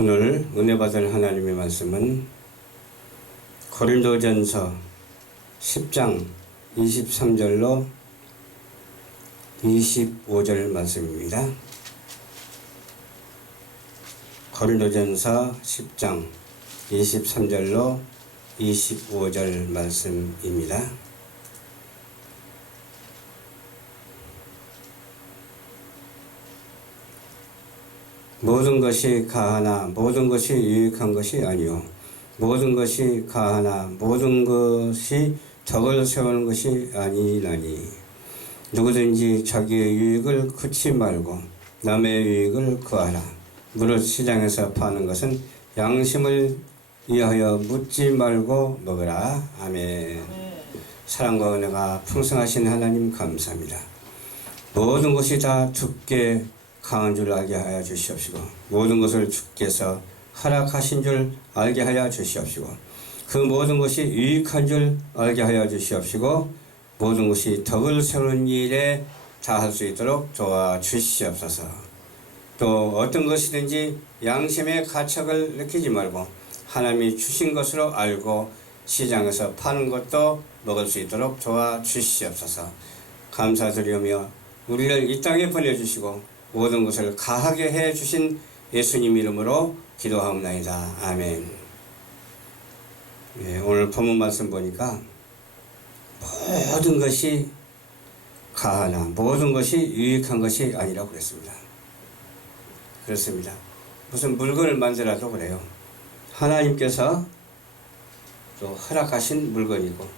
오늘 은혜 받을 하나님의 말씀은 고린도전서 10장 23절로 25절 말씀입니다. 고린도전서 10장 23절로 25절 말씀입니다. 모든 것이 가하나 모든 것이 유익한 것이 아니요 모든 것이 가하나 모든 것이 덕을 세우는 것이 아니라니 누구든지 자기의 유익을 구치 말고 남의 유익을 구하라. 무릇 시장에서 파는 것은 양심을 위하여 묻지 말고 먹으라. 아멘. 사랑과 은혜가 풍성하신 하나님 감사합니다. 모든 것이 다 주께 강한 줄 알게 하여 주시옵시고 모든 것을 주께서 허락하신 줄 알게 하여 주시옵시고 그 모든 것이 유익한 줄 알게 하여 주시옵시고 모든 것이 덕을 세우는 일에 다할 수 있도록 도와주시옵소서. 또 어떤 것이든지 양심의 가책을 느끼지 말고 하나님이 주신 것으로 알고 시장에서 파는 것도 먹을 수 있도록 도와주시옵소서. 감사드리며 우리를 이 땅에 보내주시고 모든 것을 가하게 해 주신 예수님 이름으로 기도하옵나이다. 아멘. 네, 오늘 본문 말씀 보니까 모든 것이 가하나 모든 것이 유익한 것이 아니라고 그랬습니다. 그렇습니다. 무슨 물건을 만들어도 그래요. 하나님께서 또 허락하신 물건이고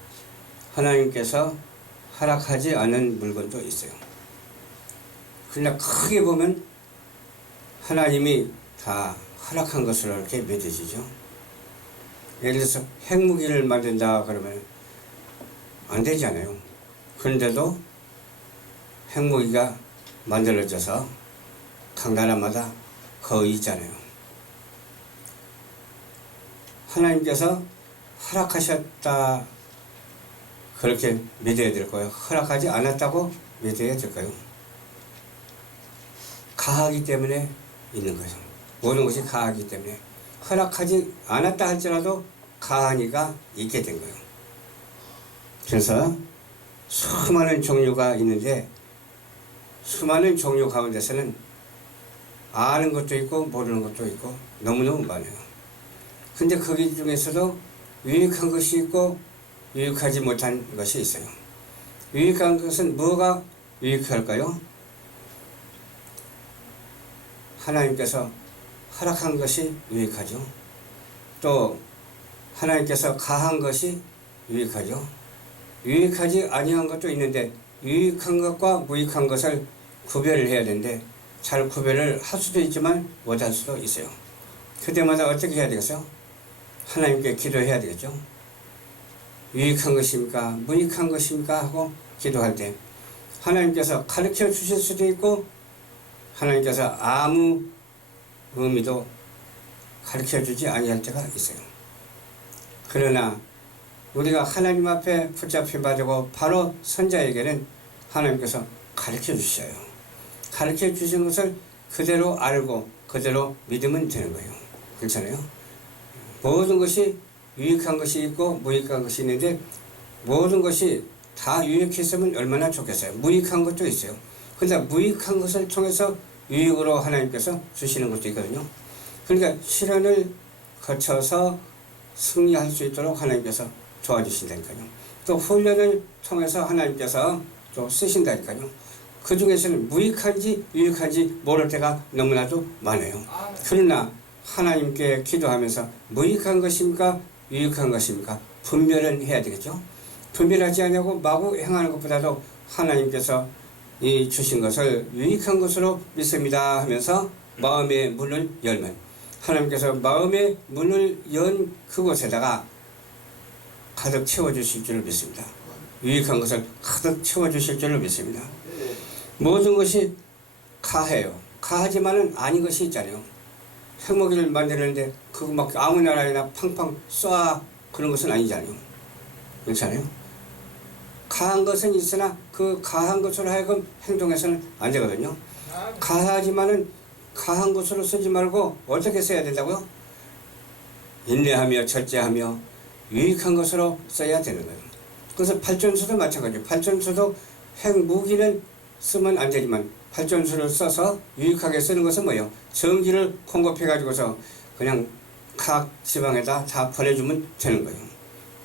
하나님께서 허락하지 않은 물건도 있어요. 그러나 크게 보면 하나님이 다 허락한 것으로 이렇게 믿어지죠. 예를 들어서 핵무기를 만든다 그러면 안 되잖아요. 그런데도 핵무기가 만들어져서 각 나라마다 거의 있잖아요. 하나님께서 허락하셨다 그렇게 믿어야 될 거예요. 허락하지 않았다고 믿어야 될까요? 가하기 때문에 있는 거죠. 모든 것이 가하기 때문에 허락하지 않았다 할지라도 가하니까 있게 된 거예요. 그래서 수많은 종류가 있는데 수많은 종류 가운데서는 아는 것도 있고 모르는 것도 있고 너무너무 많아요. 근데 거기 중에서도 유익한 것이 있고 유익하지 못한 것이 있어요. 유익한 것은 뭐가 유익할까요? 하나님께서 허락한 것이 유익하죠. 또 하나님께서 가한 것이 유익하죠. 유익하지 아니한 것도 있는데 유익한 것과 무익한 것을 구별을 해야 되는데 잘 구별을 할 수도 있지만 못할 수도 있어요. 그때마다 어떻게 해야 되겠어요? 하나님께 기도해야 되겠죠. 유익한 것입니까? 무익한 것입니까? 하고 기도할 때 하나님께서 가르쳐 주실 수도 있고 하나님께서 아무 의미도 가르쳐주지 아니할 때가 있어요. 그러나 우리가 하나님 앞에 붙잡힌 바 되고 바로 선자에게는 하나님께서 가르쳐 주셔요. 가르쳐 주신 것을 그대로 알고 그대로 믿으면 되는 거예요. 그렇잖아요. 모든 것이 유익한 것이 있고 무익한 것이 있는데 모든 것이 다 유익했으면 얼마나 좋겠어요. 무익한 것도 있어요. 그러나 무익한 것을 통해서 유익으로 하나님께서 주시는 것도 있거든요. 그러니까 시련을 거쳐서 승리할 수 있도록 하나님께서 도와주신다니까요. 또 훈련을 통해서 하나님께서 또 쓰신다니까요. 그 중에서는 무익한지 유익한지 모를 때가 너무나도 많아요. 그러나 하나님께 기도하면서 무익한 것입니까? 유익한 것입니까? 분별은 해야 되겠죠. 분별하지 않냐고 마구 행하는 것보다도 하나님께서 이 주신 것을 유익한 것으로 믿습니다 하면서 마음의 문을 열면 하나님께서 마음의 문을 연 그곳에다가 가득 채워주실 줄을 믿습니다. 유익한 것을 가득 채워주실 줄을 믿습니다. 모든 것이 가해요. 가하지만은 아닌 것이 있잖아요. 핵무기를 만드는데 그거 막 아무 나라에나 팡팡 쏴 그런 것은 아니잖아요. 그렇잖아요. 가한 것은 있으나 그 가한 것으로 하여금 행동해서는 안 되거든요. 가하지만은 가한 것으로 쓰지 말고 어떻게 써야 된다고요? 인내하며 절제하며 유익한 것으로 써야 되는 거예요. 그래서 발전소도 마찬가지예요. 발전소도 핵무기는 쓰면 안 되지만 발전소를 써서 유익하게 쓰는 것은 뭐예요? 전기를 공급해 가지고서 그냥 각 지방에다 다 보내주면 되는 거예요.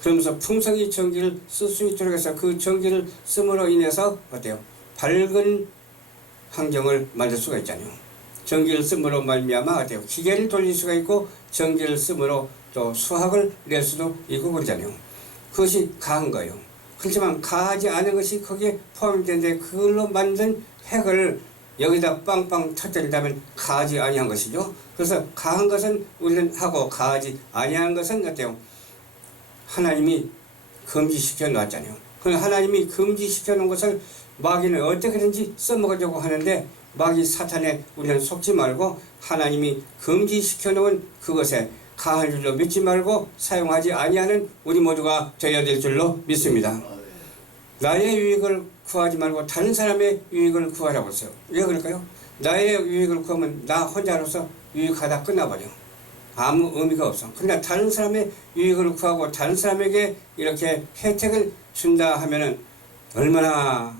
그러면서 풍성히 전기를 쓸 수 있도록 해서 그 전기를 씀으로 인해서 어때요? 밝은 환경을 만들 수가 있잖아요. 전기를 씀으로 말미암아 어때요? 기계를 돌릴 수가 있고 전기를 씀으로 또 수학을 낼 수도 있고 그러잖아요. 그것이 가한 거예요. 그렇지만 가하지 않은 것이 거기에 포함이 되는데 그걸로 만든 핵을 여기다 빵빵 터뜨린다면 가하지 아니한 것이죠. 그래서 가한 것은 우리는 하고 가하지 아니한 것은 어때요? 하나님이 금지시켜 놨잖아요. 그 하나님이 금지시켜 놓은 것을 마귀는 어떻게든지 써먹으려고 하는데 마귀 사탄에 우리는 속지 말고 하나님이 금지시켜 놓은 그것에 가한 줄로 믿지 말고 사용하지 아니하는 우리 모두가 되어야 될 줄로 믿습니다. 나의 유익을 구하지 말고 다른 사람의 유익을 구하라고 했어요. 왜 그럴까요? 나의 유익을 구하면 나 혼자로서 유익하다 끝나버려. 아무 의미가 없어. 그러나 다른 사람의 유익을 구하고 다른 사람에게 이렇게 혜택을 준다 하면은 얼마나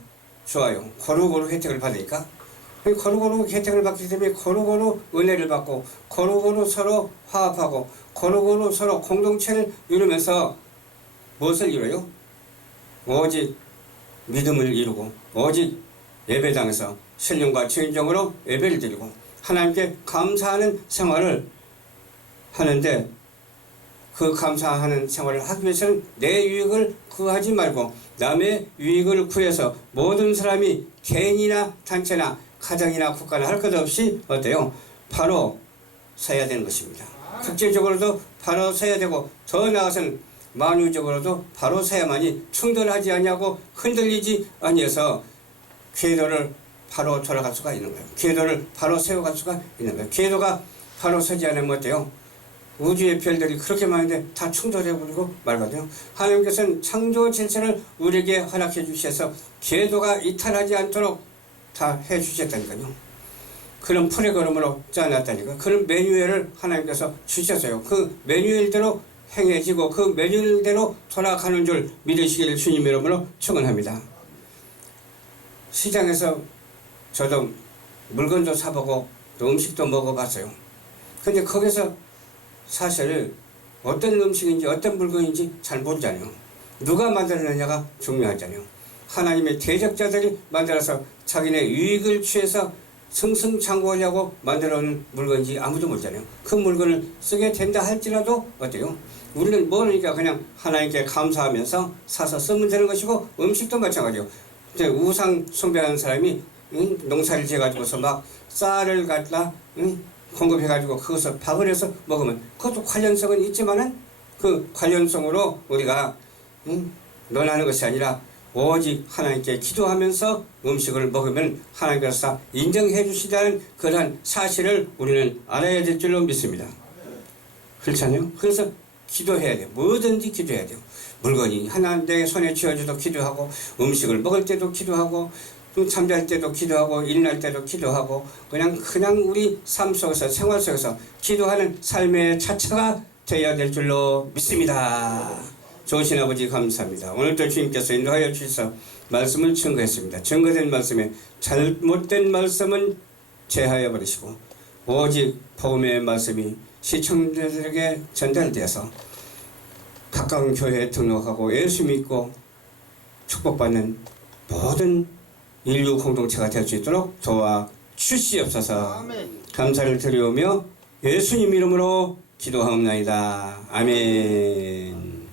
좋아요. 고루고루 혜택을 받으니까. 고루고루 혜택을 받기 때문에 고루고루 은혜를 받고 고루고루 서로 화합하고 고루고루 서로 공동체를 이루면서 무엇을 이뤄요? 오직 믿음을 이루고 오직 예배당에서 신령과 진정으로 예배를 드리고 하나님께 감사하는 생활을 하는데 그 감사하는 생활을 하기 위해서는 내 유익을 구하지 말고 남의 유익을 구해서 모든 사람이 개인이나 단체나 가정이나 국가나 할 것 없이 어때요? 바로 서야 되는 것입니다. 국제적으로도 바로 서야 되고 더 나아가서는 만유적으로도 바로 서야만이 충돌하지 아니하고 흔들리지 아니해서 궤도를 바로 돌아갈 수가 있는 거예요. 궤도를 바로 세워갈 수가 있는 거예요. 궤도가 바로 서지 않으면 어때요? 우주의 별들이 그렇게 많은데 다 충돌해버리고 말거든요. 하나님께서는 창조 질서를 우리에게 허락해 주셔서 궤도가 이탈하지 않도록 다 해주셨다니까요. 그런 프로그램으로 짜놨다니까. 그런 매뉴얼을 하나님께서 주셨어요. 그 매뉴얼대로 행해지고 그 매뉴얼대로 돌아가는 줄 믿으시기를 주님 이름으로 축원합니다. 시장에서 저도 물건도 사보고 또 음식도 먹어봤어요. 근데 거기서 사실 어떤 음식인지 어떤 물건인지 잘 모르잖아요. 누가 만들었느냐가 중요하잖아요. 하나님의 대적자들이 만들어서 자기네 유익을 취해서 승승장구하려고 만들어놓은 물건인지 아무도 모르잖아요. 그 물건을 쓰게 된다 할지라도 어때요? 우리는 모르니까 그냥 하나님께 감사하면서 사서 쓰면 되는 것이고 음식도 마찬가지예요. 우상 숭배하는 사람이 농사를 지어가지고서 막 쌀을 갖다 공급해가지고 그것을 밥을 해서 먹으면 그것도 관련성은 있지만은 그 관련성으로 우리가 논하는 것이 아니라 오직 하나님께 기도하면서 음식을 먹으면 하나님께서 인정해 주시다는 그러한 사실을 우리는 알아야 될 줄로 믿습니다. 그렇잖아요. 그래서 기도해야 돼요. 뭐든지 기도해야 돼요. 물건이 하나 내 손에 쥐어줘도 기도하고 음식을 먹을 때도 기도하고 잠잘 때도 기도하고 일날 때도 기도하고 그냥 우리 삶 속에서 생활 속에서 기도하는 삶의 자체가 되어야 될 줄로 믿습니다. 좋으신 아버지 감사합니다. 오늘도 주님께서 인도하여 주셔서 말씀을 증거했습니다. 증거된 말씀에 잘못된 말씀은 제하여 버리시고 오직 복음의 말씀이 시청자들에게 전달되어서 가까운 교회에 등록하고 예수 믿고 축복받는 모든 인류 공동체가 될 수 있도록 도와 주시옵소서. 감사를 드리오며 예수님 이름으로 기도하옵나이다. 아멘.